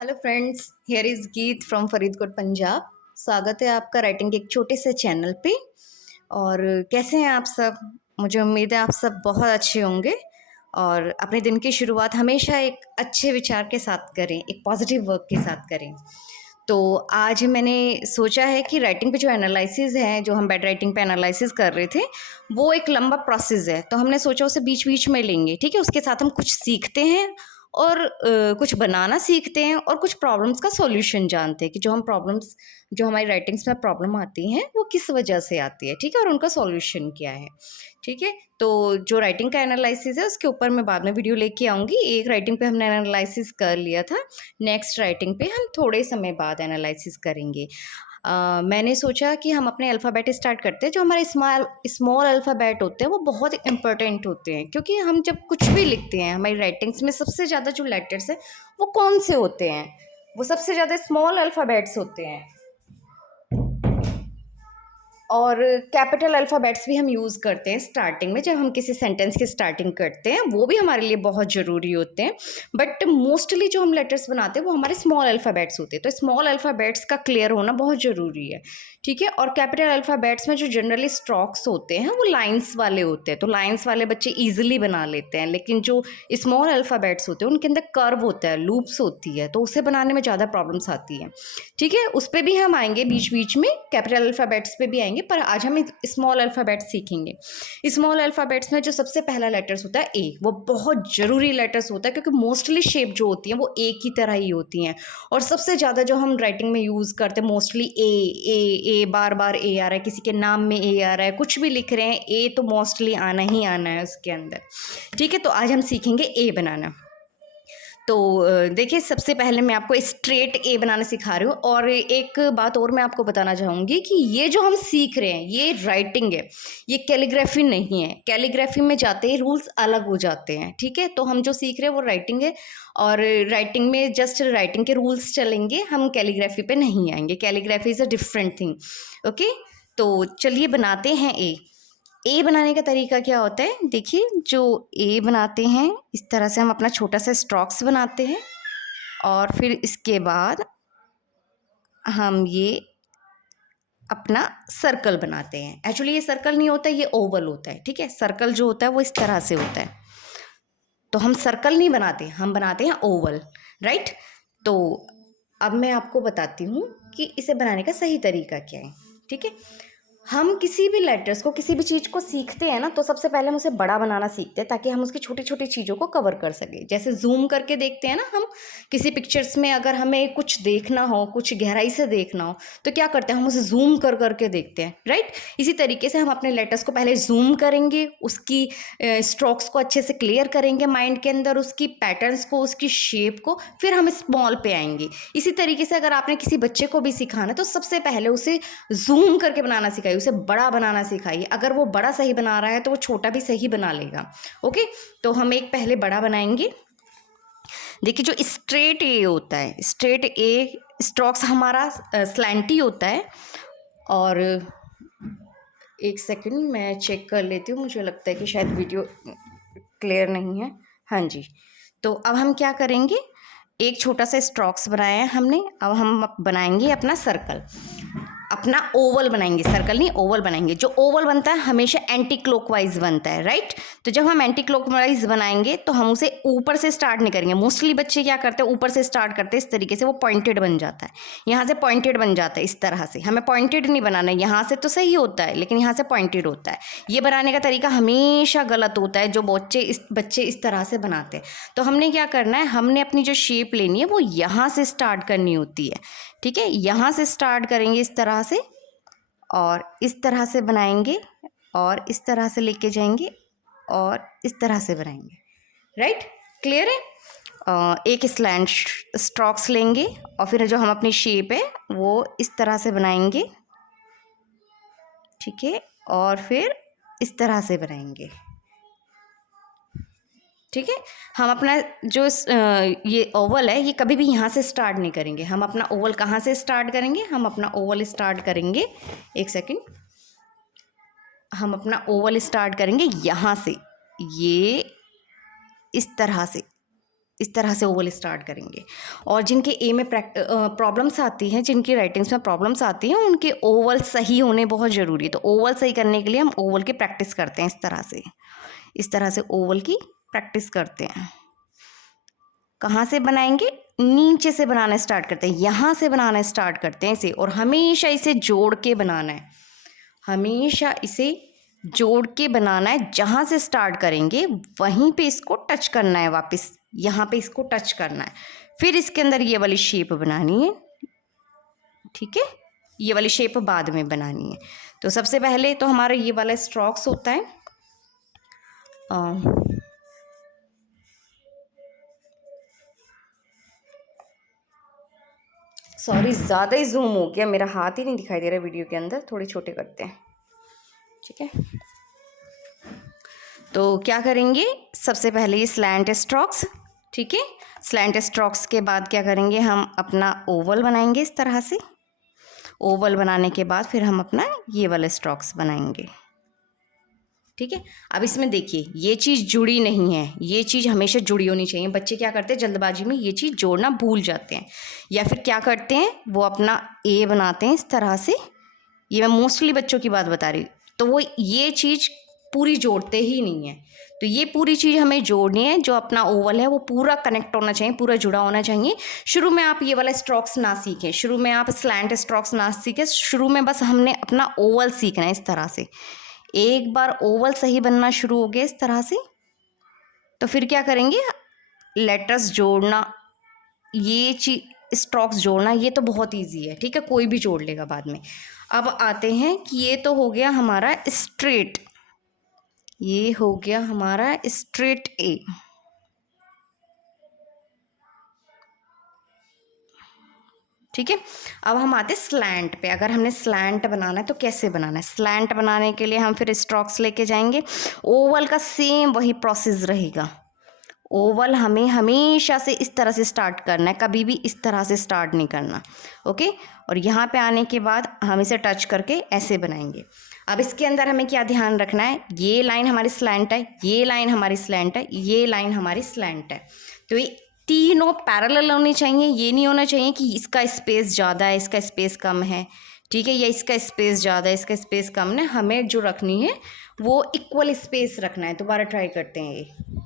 Hello friends, here is गीत from Faridkot Punjab. स्वागत है आपका राइटिंग के एक छोटे से चैनल पे। और कैसे हैं आप सब? मुझे उम्मीद है आप सब बहुत अच्छे होंगे और अपने दिन की शुरुआत हमेशा एक अच्छे विचार के साथ करें, एक पॉजिटिव वर्क के साथ करें। तो आज मैंने सोचा है कि राइटिंग पे जो एनालिसिस है, जो हम बेड राइटिंग पे एनालिसिस कर रहे थे, वो एक लंबा प्रोसेस है। तो हमने सोचा उसे बीच बीच में लेंगे, ठीक है? उसके साथ हम कुछ सीखते हैं और कुछ बनाना सीखते हैं और कुछ प्रॉब्लम्स का सॉल्यूशन जानते हैं कि जो हम प्रॉब्लम्स, जो हमारी राइटिंग्स में प्रॉब्लम आती हैं, वो किस वजह से आती है, ठीक है? और उनका सॉल्यूशन क्या है, ठीक है? तो जो राइटिंग का एनालिसिस है उसके ऊपर मैं बाद में वीडियो लेके आऊँगी। एक राइटिंग पे हमने एनालिसिस कर लिया था, नेक्स्ट राइटिंग पे हम थोड़े समय बाद एनालिसिस करेंगे। मैंने सोचा कि हम अपने अल्फ़ाबेट स्टार्ट करते हैं। जो हमारे स्मॉल स्मॉल अल्फ़ाबेट होते हैं वो बहुत इम्पोर्टेंट होते हैं, क्योंकि हम जब कुछ भी लिखते हैं हमारी राइटिंग्स में सबसे ज़्यादा जो लेटर्स हैं वो कौन से होते हैं? वो सबसे ज़्यादा स्मॉल अल्फ़ाबेट्स होते हैं। और कैपिटल अल्फ़ाबेट्स भी हम यूज़ करते हैं स्टार्टिंग में, जब हम किसी सेंटेंस की स्टार्टिंग करते हैं, वो भी हमारे लिए बहुत ज़रूरी होते हैं। बट मोस्टली जो हम लेटर्स बनाते हैं वो हमारे स्मॉल अल्फ़ाबेट्स होते हैं, तो स्मॉल अल्फ़ाबेट्स का क्लियर होना बहुत ज़रूरी है, ठीक है? और कैपिटल अल्फ़ाबेट्स में जो जनरली स्ट्रोक्स होते हैं वो लाइन्स वाले होते हैं, तो लाइन्स वाले बच्चे ईजिली बना लेते हैं। लेकिन जो स्मॉल अल्फ़ाबेट्स होते हैं उनके अंदर कर्व होता है, लूप्स होती है, तो उसे बनाने में ज़्यादा प्रॉब्लम्स आती हैं, ठीक है? उस पे भी हम आएंगे बीच बीच में, कैपिटल अल्फ़ाबेट्स पे भी आएंगे, पर आज हम स्मॉल अल्फ़ाबेट्स सीखेंगे। स्मॉल अल्फ़ाबेट्स में जो सबसे पहला लेटर्स होता है ए, वो बहुत ज़रूरी लेटर्स होता है, क्योंकि मोस्टली शेप जो होती हैं वो ए की तरह ही होती हैं। और सबसे ज़्यादा जो हम राइटिंग में यूज़ करते हैं मोस्टली ए, बार बार ए आ रहा है, किसी के नाम में ए आ रहा है, कुछ भी लिख रहे हैं ए तो मोस्टली आना ही आना है उसके अंदर, ठीक है? तो आज हम सीखेंगे ए बनाना। तो देखिए, सबसे पहले मैं आपको स्ट्रेट ए बनाना सिखा रही हूँ। और एक बात और मैं आपको बताना चाहूँगी कि ये जो हम सीख रहे हैं ये राइटिंग है, ये कैलीग्राफी नहीं है। कैलीग्राफी में जाते ही रूल्स अलग हो जाते हैं, ठीक है? तो हम जो सीख रहे हैं वो राइटिंग है, और राइटिंग में जस्ट राइटिंग के रूल्स चलेंगे, हम कैलीग्राफी पे नहीं आएंगे। Calligraphy is a different thing, okay? तो चलिए बनाते हैं ए। ए बनाने का तरीका क्या होता है? देखिए, जो ए बनाते हैं इस तरह से हम अपना छोटा सा स्ट्रोक्स बनाते हैं, और फिर इसके बाद हम ये अपना सर्कल बनाते हैं। एक्चुअली ये सर्कल नहीं होता, ये ओवल होता है, ठीक है? सर्कल जो होता है वो इस तरह से होता है, तो हम सर्कल नहीं बनाते, हम बनाते हैं ओवल, राइट? तो अब मैं आपको बताती हूँ कि इसे बनाने का सही तरीका क्या है, ठीक है? हम किसी भी लेटर्स को, किसी भी चीज़ को सीखते हैं ना, तो सबसे पहले हम उसे बड़ा बनाना सीखते हैं, ताकि हम उसकी छोटी छोटी चीज़ों को कवर कर सकें। जैसे जूम करके देखते हैं ना हम किसी पिक्चर्स में, अगर हमें कुछ देखना हो, कुछ गहराई से देखना हो, तो क्या करते हैं? हम उसे जूम कर करके देखते हैं, राइट? इसी तरीके से हम अपने लेटर्स को पहले जूम करेंगे, उसकी स्ट्रोक्स को अच्छे से क्लियर करेंगे माइंड के अंदर, उसकी पैटर्न्स को, उसकी शेप को, फिर हम स्मॉल पे आएंगे। इसी तरीके से अगर आपने किसी बच्चे को भी सिखाना, तो सबसे पहले उसे जूम करके बनाना सिखाइए, उसे बड़ा बनाना सिखाइए। अगर वो बड़ा सही बना रहा है तो वो छोटा भी सही बना लेगा, ओके? तो हम एक पहले बड़ा बनाएंगे। देखिए, जो स्ट्रेट ए होता है, स्ट्रेट ए स्ट्रोक्स हमारा स्लैंटी होता है। और एक सेकंड मैं चेक कर लेती हूँ, मुझे लगता है कि शायद वीडियो क्लियर नहीं है। हाँ जी, तो अब हम क्या करेंगे? एक छोटा सा स्ट्रोक्स बनाया है हमने, अब हम बनाएंगे अपना सर्कल, अपना ओवल बनाएंगे। सर्कल नहीं, ओवल बनाएंगे। जो ओवल बनता है हमेशा एंटी क्लॉकवाइज बनता है, राइट? तो जब हम एंटी क्लॉकवाइज बनाएंगे तो हम उसे ऊपर से स्टार्ट नहीं करेंगे। मोस्टली बच्चे क्या करते हैं? ऊपर से स्टार्ट करते हैं, इस तरीके से वो पॉइंटेड बन जाता है। यहाँ से पॉइंटेड बन जाता है, इस तरह से। हमें पॉइंटेड नहीं बनाना है, यहाँ से तो सही होता है लेकिन यहाँ से पॉइंटेड होता है। ये बनाने का तरीका हमेशा गलत होता है, जो बच्चे इस तरह से बनाते हैं। तो हमने क्या करना है? हमने अपनी जो शेप लेनी है वो यहाँ से स्टार्ट करनी होती है, ठीक है? यहाँ से स्टार्ट करेंगे इस तरह से, और इस तरह से बनाएंगे, और इस तरह से लेके जाएंगे, और इस तरह से बनाएंगे, राइट? क्लियर है? एक स्लैंट स्ट्रोक्स लेंगे, और फिर जो हम अपनी शेप है वो इस तरह से बनाएंगे, ठीक है? और फिर इस तरह से बनाएंगे, ठीक है? हम अपना जो ये ओवल है ये कभी भी यहाँ से स्टार्ट नहीं करेंगे। हम अपना ओवल कहाँ से स्टार्ट करेंगे? हम अपना ओवल स्टार्ट करेंगे, एक सेकेंड, हम अपना ओवल स्टार्ट करेंगे यहाँ से, ये इस तरह से, इस तरह से ओवल स्टार्ट करेंगे। और जिनके ए में प्रॉब्लम्स आती हैं, जिनकी राइटिंग्स में प्रॉब्लम्स आती हैं, उनके ओवल सही होने बहुत ज़रूरी है। तो ओवल सही करने के लिए हम ओवल की प्रैक्टिस करते हैं इस तरह से ओवल की प्रैक्टिस करते हैं। कहाँ से बनाएंगे? नीचे से बनाना स्टार्ट करते हैं, यहाँ से बनाना स्टार्ट करते हैं इसे, और हमेशा इसे जोड़ के बनाना है, हमेशा इसे जोड़ के बनाना है। जहाँ से स्टार्ट करेंगे वहीं पे इसको टच करना है, वापस यहाँ पे इसको टच करना है, फिर इसके अंदर ये वाली शेप बनानी है। ठीक है, ये वाली शेप बाद में बनानी है। तो सबसे पहले तो हमारा ये वाला स्ट्रोक्स होता है, सॉरी ज़्यादा ही जूम हो गया, मेरा हाथ ही नहीं दिखाई दे रहा वीडियो के अंदर, थोड़े छोटे करते हैं। ठीक है, तो क्या करेंगे, सबसे पहले ये स्लैंट स्ट्रोक्स। ठीक है, स्लैंट स्ट्रोक्स के बाद क्या करेंगे, हम अपना ओवल बनाएंगे इस तरह से। ओवल बनाने के बाद फिर हम अपना ये वाले स्ट्रोक्स बनाएंगे। ठीक है, अब इसमें देखिए ये चीज़ जुड़ी नहीं है, ये चीज़ हमेशा जुड़ी होनी चाहिए। बच्चे क्या करते हैं, जल्दबाजी में ये चीज़ जोड़ना भूल जाते हैं, या फिर क्या करते हैं, वो अपना ए बनाते हैं इस तरह से। ये मैं मोस्टली बच्चों की बात बता रही हूँ, तो वो ये चीज़ पूरी जोड़ते ही नहीं है। तो ये पूरी चीज़ हमें जोड़नी है, जो अपना ओवल है वो पूरा कनेक्ट होना चाहिए, पूरा जुड़ा होना चाहिए। शुरू में आप ये वाला स्ट्रोक्स ना सीखें, शुरू में आप स्लैंट स्ट्रोक्स ना सीखें, शुरू में बस हमने अपना ओवल सीखना है इस तरह से। एक बार ओवल सही बनना शुरू हो गया इस तरह से, तो फिर क्या करेंगे, लेटर्स जोड़ना, ये चीज स्ट्रोक्स जोड़ना, ये तो बहुत इजी है। ठीक है, कोई भी जोड़ लेगा बाद में। अब आते हैं कि ये तो हो गया हमारा स्ट्रेट, ये हो गया हमारा स्ट्रेट ए। ठीक है, अब हम आते हैं स्लैंट पे। अगर हमने स्लैंट बनाना है तो कैसे बनाना है? स्लैंट बनाने के लिए हम फिर स्ट्रोक्स लेके जाएंगे। ओवल का सेम वही प्रोसेस रहेगा। ओवल हमें हमेशा से इस तरह से स्टार्ट करना है, कभी भी इस तरह से स्टार्ट नहीं करना। ओके, और यहाँ पे आने के बाद हम इसे टच करके ऐसे बनाएंगे। अब इसके अंदर हमें क्या ध्यान रखना है, ये लाइन हमारी स्लैंट है, ये लाइन हमारी स्लैंट है, ये लाइन हमारी स्लैंट है। तो ये तीनों पैरेलल होनी चाहिए। ये नहीं होना चाहिए कि इसका स्पेस ज़्यादा है, इसका स्पेस कम है। ठीक है, या इसका स्पेस ज़्यादा है, इसका स्पेस कम है। हमें जो रखनी है वो इक्वल स्पेस रखना है। दोबारा ट्राई करते हैं।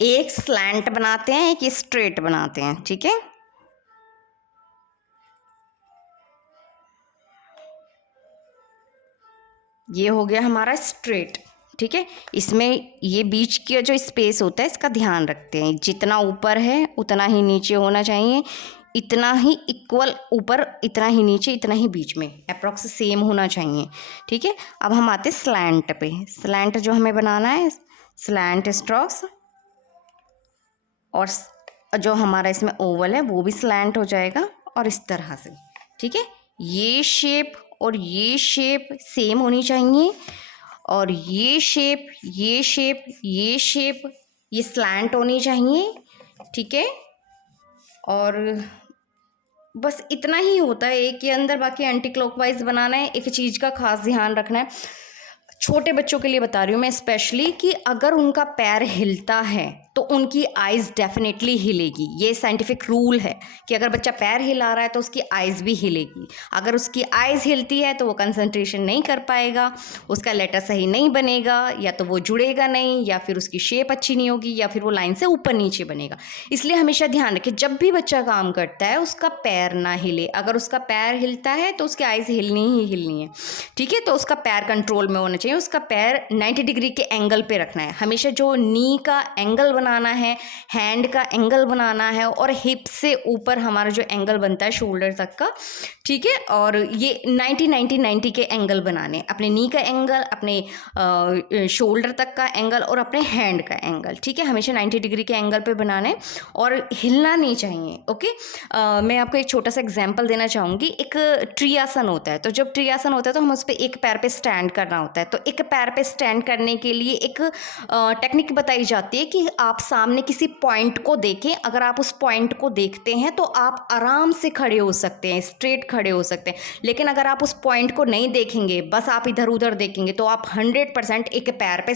ये एक स्लैंट बनाते हैं, एक स्ट्रेट बनाते हैं। ठीक है, ये हो गया हमारा स्ट्रेट। ठीक है, इसमें ये बीच का जो स्पेस होता है इसका ध्यान रखते हैं, जितना ऊपर है उतना ही नीचे होना चाहिए, इतना ही इक्वल ऊपर, इतना ही नीचे, इतना ही बीच में, अप्रॉक्स सेम होना चाहिए। ठीक है, अब हम आते हैं स्लैंट पे। स्लैंट जो हमें बनाना है, स्लैंट स्ट्रोक्स, और जो हमारा इसमें ओवल है वो भी स्लैंट हो जाएगा, और इस तरह से। ठीक है, ये शेप और ये शेप सेम होनी चाहिए, और ये शेप, ये शेप, ये शेप, ये स्लैंट होनी चाहिए। ठीक है, और बस इतना ही होता है एक के अंदर। बाकी एंटी क्लॉकवाइज बनाना है। एक चीज़ का खास ध्यान रखना है, छोटे बच्चों के लिए बता रही हूँ मैं स्पेशली, कि अगर उनका पैर हिलता है तो उनकी आइज़ डेफिनेटली हिलेगी। ये साइंटिफिक रूल है कि अगर बच्चा पैर हिला रहा है तो उसकी आइज़ भी हिलेगी। अगर उसकी आइज़ हिलती है तो वो कंसंट्रेशन नहीं कर पाएगा, उसका लेटर सही नहीं बनेगा, या तो वो जुड़ेगा नहीं, या फिर उसकी शेप अच्छी नहीं होगी, या फिर वो लाइन से ऊपर नीचे बनेगा। इसलिए हमेशा ध्यान रखें, जब भी बच्चा काम करता है उसका पैर ना हिले। अगर उसका पैर हिलता है तो उसकी आइज़ हिलनी ही हिलनी है। ठीक है, तो उसका पैर कंट्रोल में होना चाहिए, उसका पैर 90 डिग्री के एंगल पे रखना है। हमेशा जो नी का एंगल बनाना है, हैंड का एंगल बनाना है, और हिप से ऊपर हमारा जो एंगल बनता है शोल्डर तक का। ठीक है, और ये 90 के एंगल बनाने, अपने नी का एंगल, अपने शोल्डर तक का एंगल, और अपने हैंड का एंगल। ठीक है, हमेशा 90 डिग्री के एंगल पे बनाने, और हिलना नहीं चाहिए। ओके, मैं आपको एक छोटा सा एग्जाम्पल देना चाहूँगी। एक ट्रियासन होता है, तो जब ट्रियासन होता है तो हम उस पर एक पैर पे स्टैंड करना होता है। तो एक पैर पे स्टैंड करने के लिए एक टेक्निक बताई जाती है कि आप आप सामने किसी पॉइंट को देखें, अगर आप उस पॉइंट को देखते हैं तो आप आराम से खड़े हो सकते हैं, स्ट्रेट खड़े हो सकते हैं। लेकिन अगर आप उस पॉइंट को नहीं देखेंगे, बस आप इधर उधर देखेंगे, तो आप 100% एक पैर पे